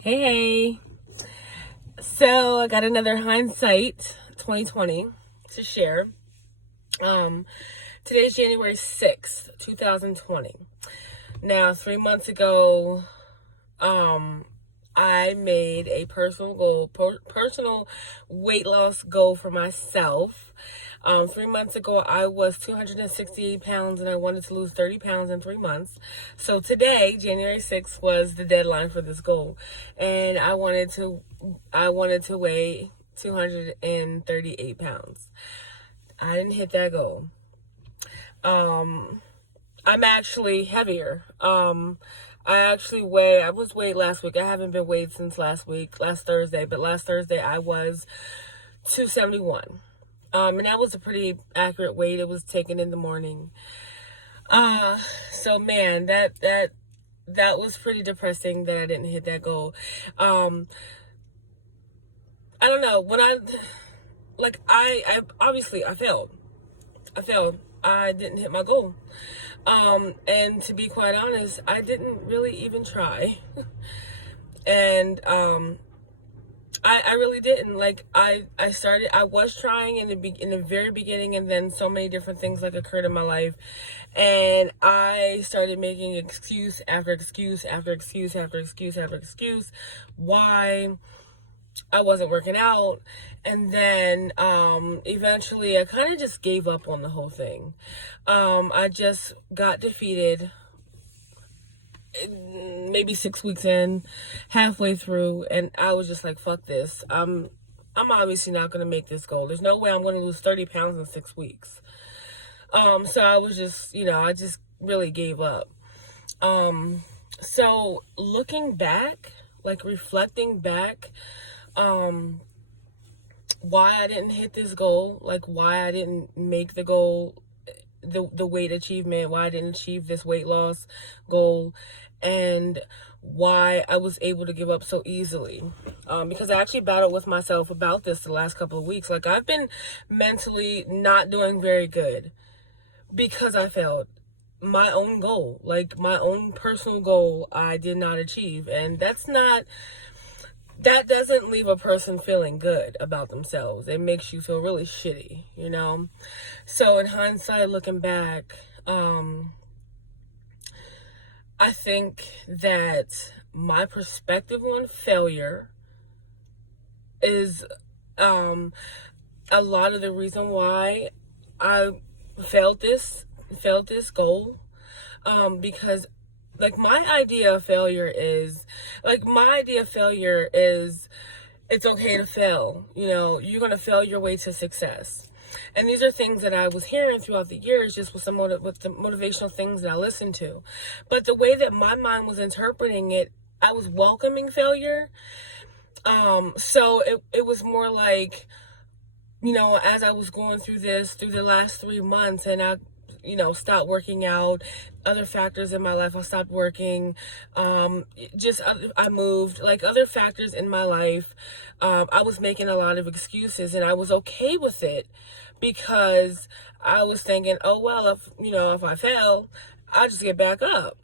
Hey. So I got another hindsight 2020 to share. Um, Today's January 6th, 2020. Now, 3 months ago, I made a personal weight loss goal for myself. 3 months ago, I was 268 pounds and I wanted to lose 30 pounds in 3 months. So today, January 6th, was the deadline for this goal. And I wanted to weigh 238 pounds. I didn't hit that goal. I'm actually heavier. I was weighed last week. I haven't been weighed since last Thursday, but last Thursday I was 271. And that was a pretty accurate weight. It was taken in the morning. So man, that was pretty depressing that I didn't hit that goal. I don't know. I obviously I failed. I didn't hit my goal. And to be quite honest, I didn't really even try. And I really didn't. I was trying in the very beginning, and then so many different things occurred in my life, and I started making excuse after excuse after excuse after excuse after excuse why I wasn't working out. And then eventually I kind of just gave up on the whole thing. I just got defeated maybe 6 weeks in, halfway through, and I was just like, fuck this. I'm obviously not going to make this goal. There's no way I'm going to lose 30 pounds in 6 weeks. So I was just, I just really gave up. So looking back, reflecting back, why I didn't hit this goal, why I didn't make the goal, the weight achievement, why I didn't achieve this weight loss goal, and why I was able to give up so easily. Because I actually battled with myself about this the last couple of weeks. I've been mentally not doing very good because I failed my own goal, my own personal goal I did not achieve. And that doesn't leave a person feeling good about themselves. It makes you feel really shitty, So in hindsight, looking back, I think that my perspective on failure is a lot of the reason why I failed this goal. Because my idea of failure is it's okay to fail. You're going to fail your way to success. And these are things that I was hearing throughout the years, just with with the motivational things that I listened to. But the way that my mind was interpreting it, I was welcoming failure. So it was more like, as I was going through the last 3 months, and I stopped working out, other factors in my life, I stopped working, I moved, other factors in my life, I was making a lot of excuses, and I was okay with it, because I was thinking, oh, well, if I fail, I'll just get back up.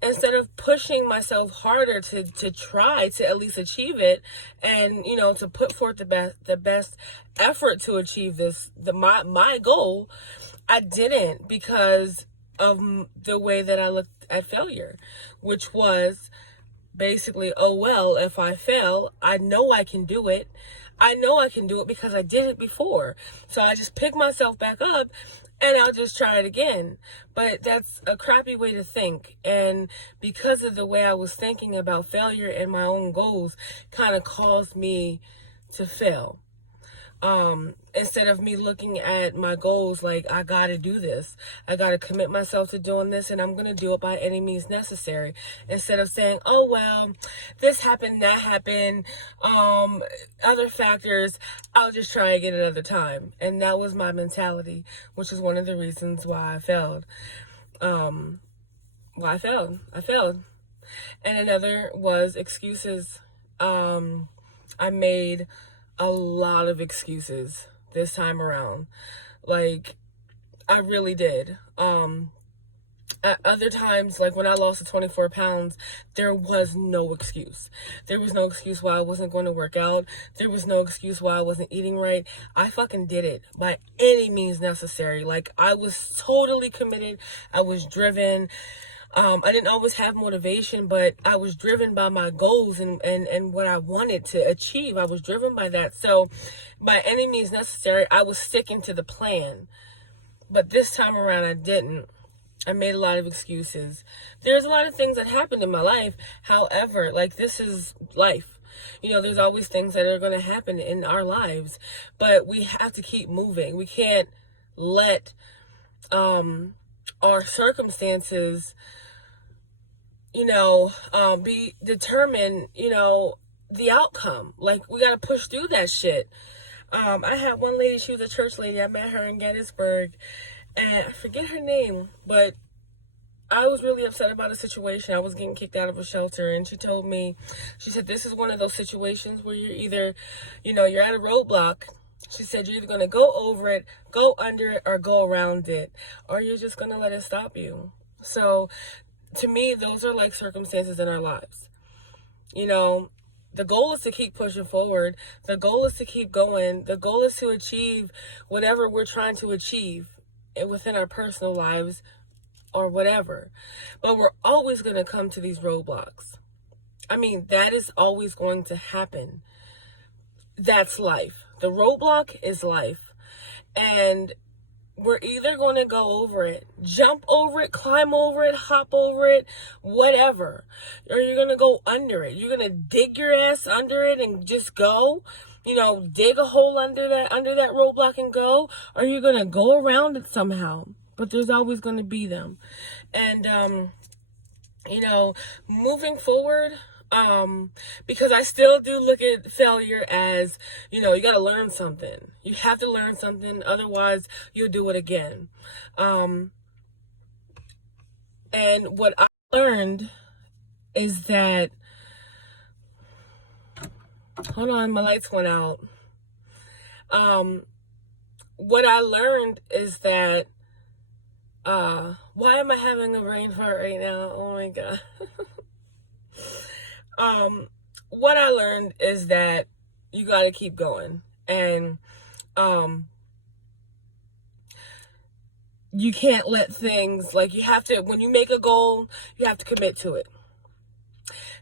Instead of pushing myself harder to try to at least achieve it, and to put forth the best effort to achieve my goal, I didn't, because of the way that I looked at failure, which was basically, oh, well, if I fail, I know I can do it. I know I can do it because I did it before. So I just pick myself back up and I'll just try it again. But that's a crappy way to think. And because of the way I was thinking about failure and my own goals, kind of caused me to fail. Instead of me looking at my goals I gotta do this, I gotta commit myself to doing this, and I'm gonna do it by any means necessary. Instead of saying, oh, well, this happened, that happened, other factors, I'll just try again another time. And that was my mentality, which is one of the reasons why I failed. I failed. And another was excuses. I made a lot of excuses this time around. I really did. At other times, like when I lost the 24 pounds, there was no excuse. There was no excuse why I wasn't going to work out. There was no excuse why I wasn't eating right. I fucking did it by any means necessary. Like, I was totally committed. I was driven. I didn't always have motivation, but I was driven by my goals and what I wanted to achieve. I was driven by that. So by any means necessary, I was sticking to the plan. But this time around, I didn't. I made a lot of excuses. There's a lot of things that happened in my life. However, like, this is life. You know, there's always things that are going to happen in our lives, but we have to keep moving. We can't let our circumstances, be determine, the outcome. Like, we got to push through that shit. I had one lady, she was a church lady. I met her in Gettysburg, and I forget her name, but I was really upset about a situation. I was getting kicked out of a shelter, and she told me, she said, this is one of those situations where you're either, you're at a roadblock. She said, you're either going to go over it, go under it, or go around it, or you're just going to let it stop you. So to me, those are like circumstances in our lives. The goal is to keep pushing forward. The goal is to keep going. The goal is to achieve whatever we're trying to achieve within our personal lives or whatever. But we're always going to come to these roadblocks. I mean, that is always going to happen. That's life. The roadblock is life. And we're either going to go over it, jump over it, climb over it, hop over it, whatever. Or you're going to go under it. You're going to dig your ass under it and just go. Dig a hole under that roadblock and go. Or you're going to go around it somehow. But there's always going to be them. And, moving forward, because I still do look at failure as, you got to learn something. You have to learn something. Otherwise, you'll do it again. And what I learned is that, hold on, my lights went out. What I learned is that, why am I having a brain fart right now? Oh my God. What I learned is that you got to keep going, and you can't let things, like, you have to, when you make a goal, you have to commit to it.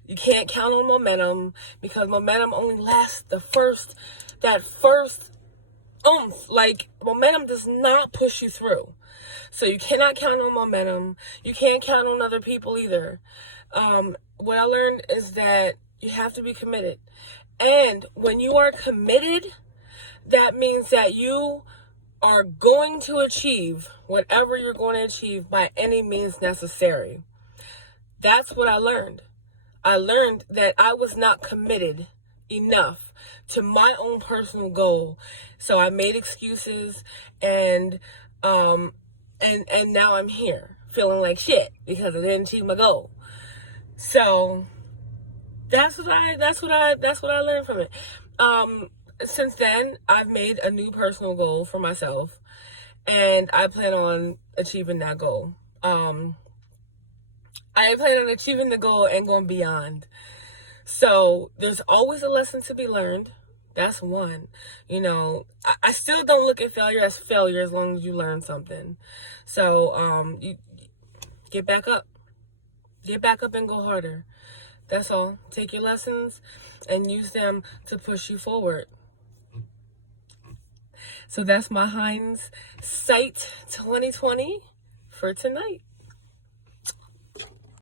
You can't count on momentum, because momentum only lasts that first oomph. Like, momentum does not push you through. So you cannot count on momentum. You can't count on other people either. What I learned is that you have to be committed. And when you are committed, that means that you are going to achieve whatever you're going to achieve by any means necessary. That's what I learned. I learned that I was not committed enough to my own personal goal. So I made excuses, and now I'm here feeling like shit because I didn't achieve my goal. So that's what I learned from it. Since then, I've made a new personal goal for myself, and I plan on achieving that goal. I plan on achieving the goal and going beyond. So there's always a lesson to be learned. That's one. I still don't look at failure as failure as long as you learn something. So you get back up. Get back up and go harder. That's all. Take your lessons and use them to push you forward. So that's my Hindsight 2020 for tonight.